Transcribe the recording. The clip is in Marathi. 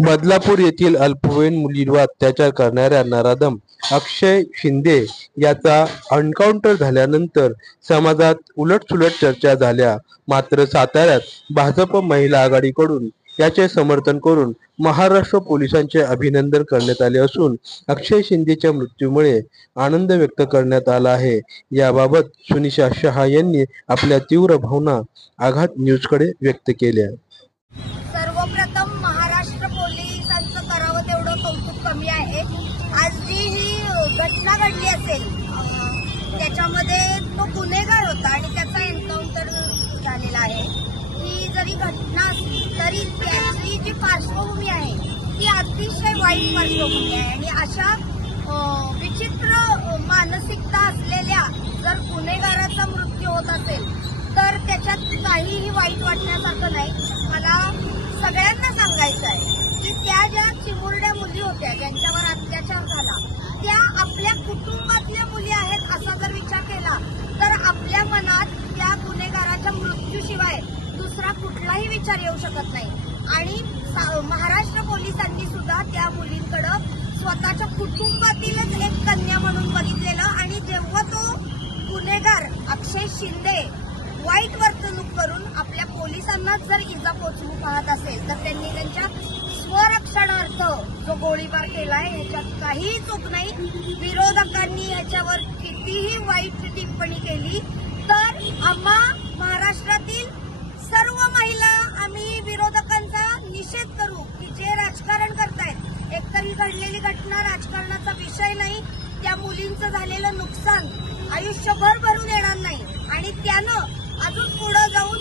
बदलापूर येथील अल्पवयीन मुलीवर अत्याचार करणाऱ्या नराधम अक्षय शिंदे याचा एन्काउंटर झाल्यानंतर समाजात उलटसुलट चर्चा झाल्या. मात्र साताऱ्यात भाजप महिला आघाडीकडून याचे समर्थन करून महाराष्ट्र पोलिसांचे अभिनंदन करण्यात आले असून अक्षय शिंदेच्या मृत्यूमुळे आनंद व्यक्त करण्यात आला आहे. याबाबत सुनिशा शहा यांनी आपल्या तीव्र भावना आघात न्यूजकडे व्यक्त केल्या सर्वप्रथम महाराष्ट्र त्यांचं करावं तेवढं कौतुक कमी आहे. आज जी ही घटना घडली असेल त्याच्यामध्ये तो गुन्हेगार होता आणि त्याचा एन्काउंटर झालेला आहे. ही जरी घटना असली तरी त्याची जी पार्श्वभूमी आहे ती अतिशय वाईट पार्श्वभूमी आहे. आणि अशा विचित्र मानसिकता असलेल्या जर गुन्हेगाराचा मृत्यू होत असेल तर त्याच्यात काहीही वाईट वाटण्यासारखं नाही. मला सगळ्यांना सांगायचं आहे त्या ज्या चिमुरड्या मुली होत्या ज्यांच्यावर अत्याचार झाला त्या आपल्या कुटुंबातल्या मुली आहेत असा जर विचार केला तर आपल्या मनात त्या गुन्हेगाराच्या मृत्यूशिवाय दुसरा कुठलाही विचार येऊ शकत नाही. आणि महाराष्ट्र पोलिसांनी सुद्धा त्या मुलींकडं स्वतःच्या कुटुंबातीलच एक कन्या म्हणून बघितलेलं आणि जेव्हा तो गुन्हेगार अक्षय शिंदे वाईट वर्तणूक करून आपल्या पोलिसांनाच जर इजा पोचवू पाहत असेल तर जो गोळीबार केलाय याच्यात काहीही चूक नाही. विरोधकांनी याच्यावर कितीही वाईट टिप्पणी केली तर आम्हा महाराष्ट्रातील सर्व महिला आम्ही विरोधकांचा निषेध करू की जे राजकारण करतायत. एकतर ही घडलेली घटना राजकारणाचा विषय नाही. त्या मुलींचं झालेलं नुकसान आयुष्यभर भरून येणार नाही. आणि त्यानं अजून पुढे जाऊन